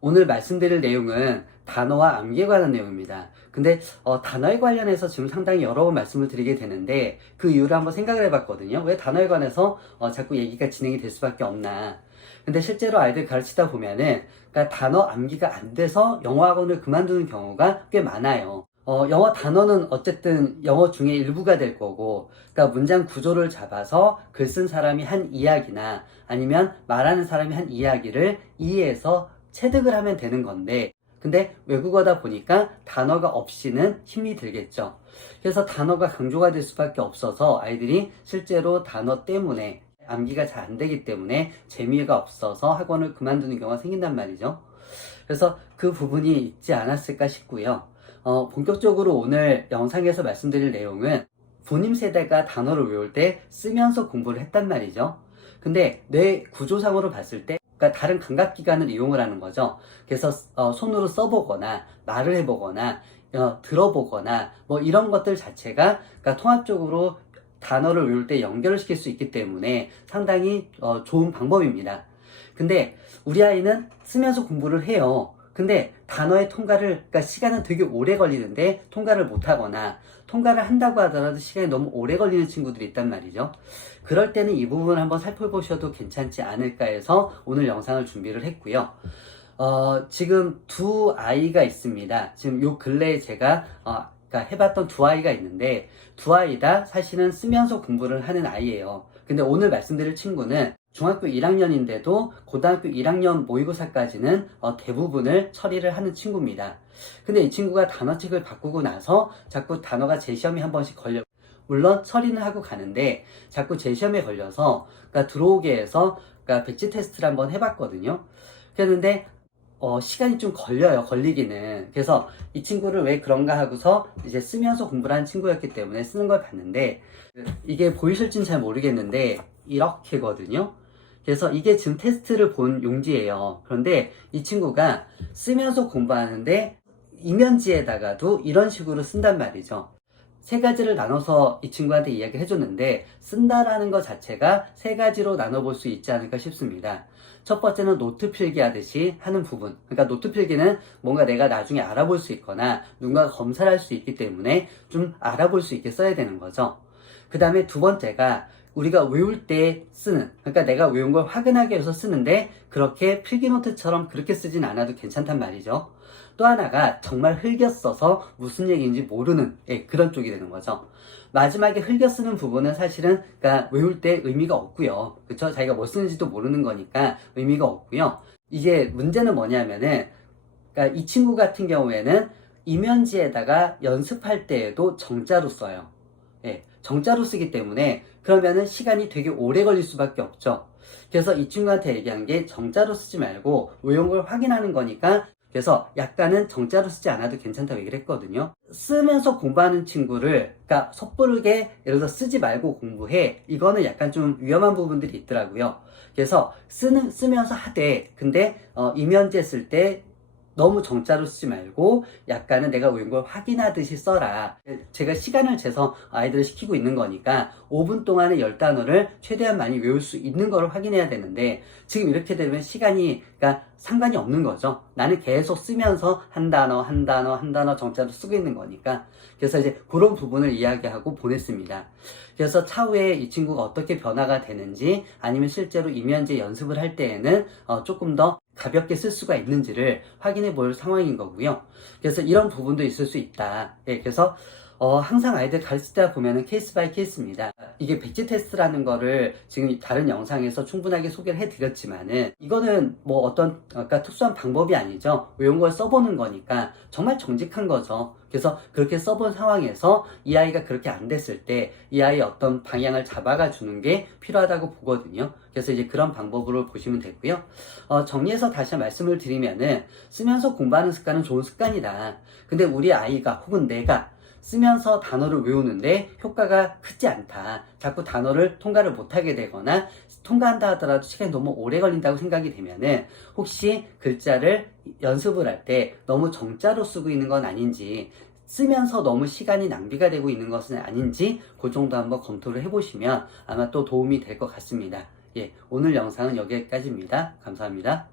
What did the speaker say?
오늘 말씀드릴 내용은 단어와 암기에 관한 내용입니다. 근데 단어에 관련해서 지금 상당히 여러 번 말씀을 드리게 되는데 그 이유를 한번 생각을 해봤거든요. 왜 단어에 관해서 자꾸 얘기가 진행이 될 수밖에 없나. 근데 실제로 아이들 가르치다 보면은 그러니까 단어 암기가 안 돼서 영어 학원을 그만두는 경우가 꽤 많아요. 영어 단어는 어쨌든 영어 중에 일부가 될 거고, 그러니까 문장 구조를 잡아서 글 쓴 사람이 한 이야기나 아니면 말하는 사람이 한 이야기를 이해해서 체득을 하면 되는 건데, 근데 외국어다 보니까 단어가 없이는 힘이 들겠죠. 그래서 단어가 강조가 될 수밖에 없어서 아이들이 실제로 단어 때문에 암기가 잘 안 되기 때문에 재미가 없어서 학원을 그만두는 경우가 생긴단 말이죠. 그래서 그 부분이 있지 않았을까 싶고요. 본격적으로 오늘 영상에서 말씀드릴 내용은 부님 세대가 단어를 외울 때 쓰면서 공부를 했단 말이죠. 근데 뇌 구조상으로 봤을 때 그러니까 다른 감각기관을 이용을 하는 거죠. 그래서 손으로 써보거나 말을 해보거나 들어보거나 뭐 이런 것들 자체가 그러니까 통합적으로 단어를 외울 때 연결을 시킬 수 있기 때문에 상당히 좋은 방법입니다. 근데 우리 아이는 쓰면서 공부를 해요. 근데 단어의 통과를, 그러니까 시간은 되게 오래 걸리는데 통과를 못하거나 통과를 한다고 하더라도 시간이 너무 오래 걸리는 친구들이 있단 말이죠. 그럴 때는 이 부분을 한번 살펴보셔도 괜찮지 않을까 해서 오늘 영상을 준비를 했고요. 지금 두 아이가 있습니다. 지금 요 근래에 제가 그러니까 해봤던 두 아이가 있는데 두 아이 다 사실은 쓰면서 공부를 하는 아이예요. 근데 오늘 말씀드릴 친구는 중학교 1학년인데도 고등학교 1학년 모의고사까지는 대부분을 처리를 하는 친구입니다. 근데 이 친구가 단어책을 바꾸고 나서 자꾸 단어가 재시험에 한 번씩 걸려, 물론 처리는 하고 가는데 자꾸 재시험에 걸려서 그러니까 들어오게 해서 그러니까 백지 테스트를 한번 해봤거든요. 그랬는데 시간이 좀 걸리기는. 그래서 이 친구를 왜 그런가 하고서 이제 쓰면서 공부를 한 친구였기 때문에 쓰는 걸 봤는데, 이게 보이실지는 잘 모르겠는데 이렇게거든요. 그래서 이게 지금 테스트를 본 용지예요. 그런데 이 친구가 쓰면서 공부하는데 이면지에다가도 이런 식으로 쓴단 말이죠. 세 가지를 나눠서 이 친구한테 이야기를 해줬는데 쓴다라는 것 자체가 세 가지로 나눠볼 수 있지 않을까 싶습니다. 첫 번째는 노트 필기 하듯이 하는 부분. 그러니까 노트 필기는 뭔가 내가 나중에 알아볼 수 있거나 누군가가 검사를 할 수 있기 때문에 좀 알아볼 수 있게 써야 되는 거죠. 그 다음에 두 번째가 우리가 외울 때 쓰는, 그러니까 내가 외운 걸 확인하기 위해서 쓰는데 그렇게 필기노트처럼 그렇게 쓰진 않아도 괜찮단 말이죠. 또 하나가 정말 흘겨 써서 무슨 얘기인지 모르는 그런 쪽이 되는 거죠. 마지막에 흘겨 쓰는 부분은 사실은 그러니까 외울 때 의미가 없고요. 그쵸? 자기가 뭐 쓰는지도 모르는 거니까 의미가 없고요. 이게 문제는 뭐냐면은 그러니까 이 친구 같은 경우에는 이면지에다가 연습할 때에도 정자로 써요. 정자로 쓰기 때문에 그러면은 시간이 되게 오래 걸릴 수밖에 없죠. 그래서 이 친구한테 얘기한 게 정자로 쓰지 말고 외운 걸 확인하는 거니까, 그래서 약간은 정자로 쓰지 않아도 괜찮다고 얘기를 했거든요. 쓰면서 공부하는 친구를 그러니까 섣부르게 예를 들어 쓰지 말고 공부해, 이거는 약간 좀 위험한 부분들이 있더라고요. 그래서 쓰면서 하되, 근데 이면제 쓸 때 너무 정자로 쓰지 말고 약간은 내가 외운 걸 확인하듯이 써라. 제가 시간을 재서 아이들을 시키고 있는 거니까 5분 동안에 10단어를 최대한 많이 외울 수 있는 걸 확인해야 되는데 지금 이렇게 되면 시간이 그러니까 상관이 없는 거죠. 나는 계속 쓰면서 한 단어 정자로 쓰고 있는 거니까. 그래서 이제 그런 부분을 이야기하고 보냈습니다. 그래서 차후에 이 친구가 어떻게 변화가 되는지 아니면 실제로 이면제 연습을 할 때에는 조금 더 가볍게 쓸 수가 있는지를 확인해 볼 상황인 거고요. 그래서 이런 부분도 있을 수 있다. 그래서 항상 아이들 가르칠 때 보면은 케이스 바이 케이스입니다. 이게 백지 테스트라는 거를 지금 다른 영상에서 충분하게 소개를 해드렸지만은 이거는 뭐 어떤 그러니까 특수한 방법이 아니죠. 외운 걸 써보는 거니까 정말 정직한 거죠. 그래서 그렇게 써본 상황에서 이 아이가 그렇게 안 됐을 때 이 아이의 어떤 방향을 잡아가 주는 게 필요하다고 보거든요. 그래서 이제 그런 방법으로 보시면 되고요. 정리해서 다시 말씀을 드리면은 쓰면서 공부하는 습관은 좋은 습관이다. 근데 우리 아이가 혹은 내가 쓰면서 단어를 외우는데 효과가 크지 않다. 자꾸 단어를 통과를 못하게 되거나 통과한다 하더라도 시간이 너무 오래 걸린다고 생각이 되면은 혹시 글자를 연습을 할 때 너무 정자로 쓰고 있는 건 아닌지, 쓰면서 너무 시간이 낭비가 되고 있는 것은 아닌지 그 정도 한번 검토를 해보시면 아마 또 도움이 될 것 같습니다. 오늘 영상은 여기까지입니다. 감사합니다.